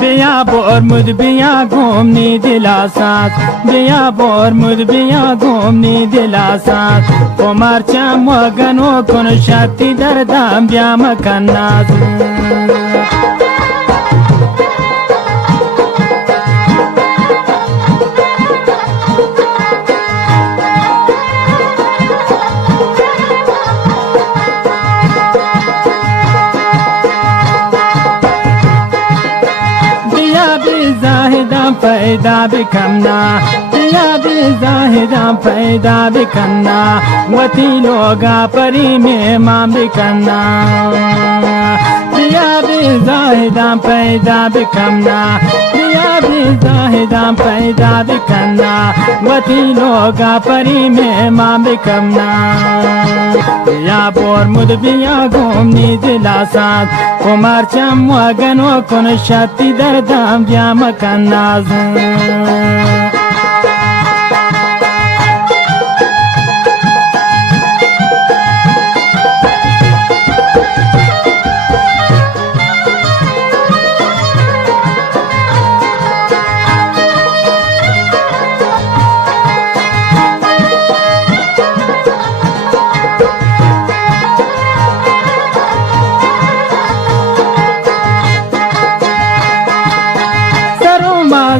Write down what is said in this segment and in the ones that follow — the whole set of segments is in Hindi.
बिया बोर मुद बिया घूमनी दिला साथ बिया बोर मुद बिया घूमनी दिला साथ कुमार चम गनो कुन शक्ति दरदाम ब्या मकन्नाथ पैदा बिकमना दिया भी जाहिदा पैदा बिकन्ना वती लोगा परी में मां बिकन्ना दिया भी जाहिदा पैदा बिकमना दिया भी जाहिदा पैदा बिकन्ना वती लोगा परी में मां बिकमना या बोर मुद बिया घूमनी दिला साथ कुमार चम गनो कुन शक्ति दरदाम ब्या मकन्नाज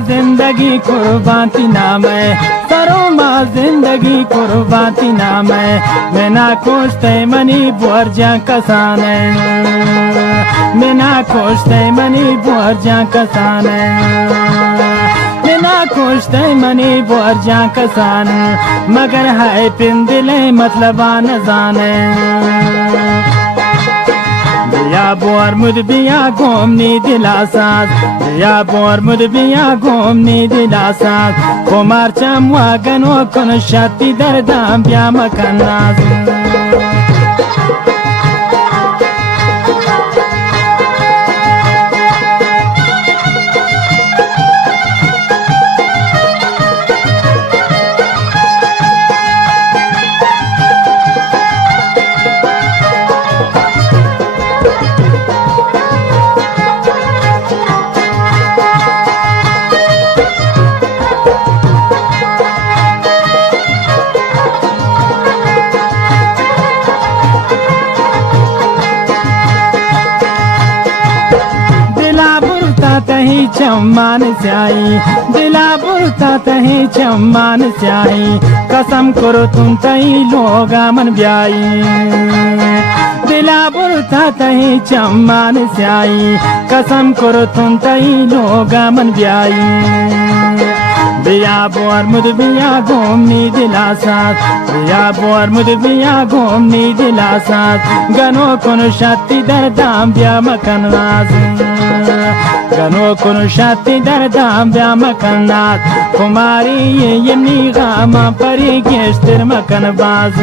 जिंदगी कुर्बाती नाम है सरों माँ जिंदगी कुर्बाती नाम है मैं ना खोजते मनी बुअर जा कसान है मैं ना खोजते मनी बुअर जा कसान है मैं ना खोजते मनी बुअर जा कसान मगर है पिंदिले मतलब न जाने या बोर मुद बिया घूमनी दिला साथ या बोर मुद बिया घूमनी दिला साथ कुमार चम गनो कुन शक्ति दरदाम ब्या मकन्नाथ तही चम्मान स्याई दिला बुरता तही चम्मान स्याई कसम करो तुम तही लोगा मन ब्याई दिला बुरता तही चम्मान स्याई कसम करो तुम तही लोगा मन ब्याई बिया बोर मुद बिया घूमनी दिला साथ बिया बोर मुद बिया घूमनी दिला साथ गनो कुन शक्ति दरदाम ब्या मकन्नाथ गनो कुन शक्ति दरदाम ब्या मकन्नाथ कुमारी ये निगामा परी गेस्तिर मकन बाज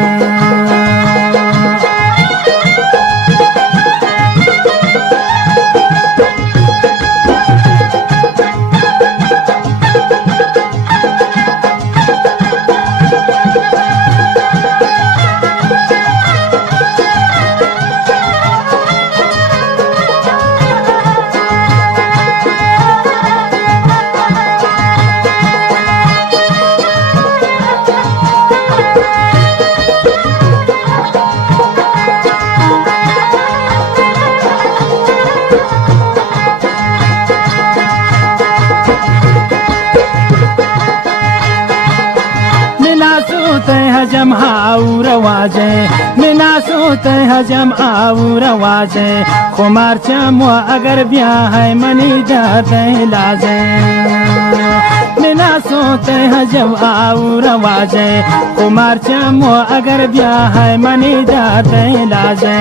हजम आऊ रवाजे मिला सोते हजम आऊ रवाजे कुमार चम अगर ब्याह है मनी जाते लाजे मिला सोते हजम आऊ रवाजे कुमार चम अगर ब्याह है मनी जाते लाजे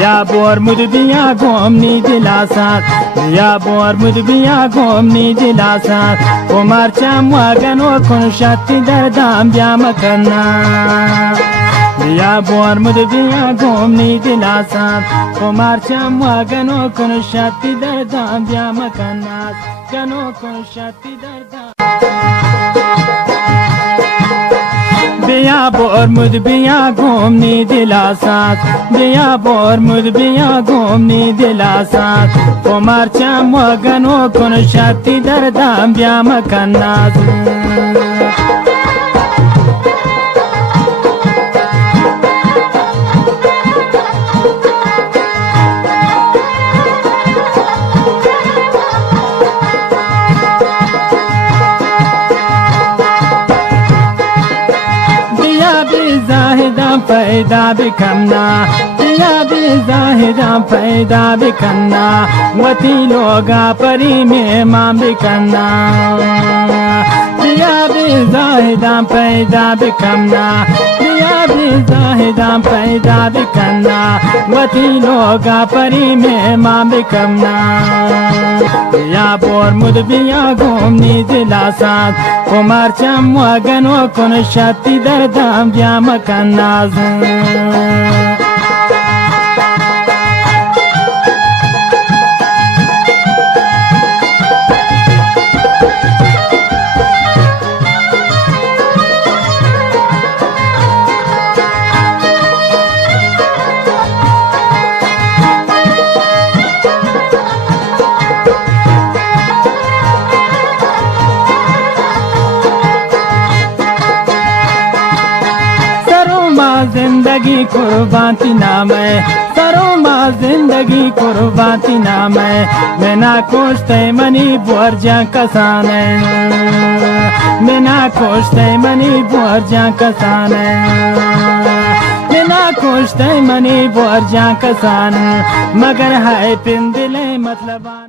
या बोर मुद बिया घूमनी दिला साथ या बोर मुद बिया घूमनी दिला साथ कुमार चम गनो कुन शक्ति दरदाम ब्या मकन्ना या बोर मुद बिया घूमनी दिला साथ कुमार चम गनो कुन शक्ति दरदाम ब्या मकन्ना गनो कुन शक्ति दरदाम बिया बोर मुद बिया घूमनी दिला साथ बिया बोर मुद बिया घूमनी दिला साथ कुमार चम गनो कुन शक्ति दरदाम ब्या मकन्नास जाहिदा पैदा बिकमना दिया भी जाहिदा पैदा बिकन्ना वती लोगा परी में मां बिकन्ना दिया भी जाहिदा पैदा बिकमना दिया भी जाहिदा पैदा बिकन्ना वती लोगा परी में मां बिकमना या बोर मुद बिया घूमनी दिला साथ कुमार चम गनो कुन शक्ति दरदाम ब्या मकन्नाज जिंदगी कुर्बाती नाम है सरों माँ जिंदगी कुर्बाती नाम है मैं ना कोशते मनी बुर्जा कसान है मैं ना कोशते मनी बुर्जा कसान है मैं ना कोशते मनी बुर्जा कसान मगर है पिंदिले मतलब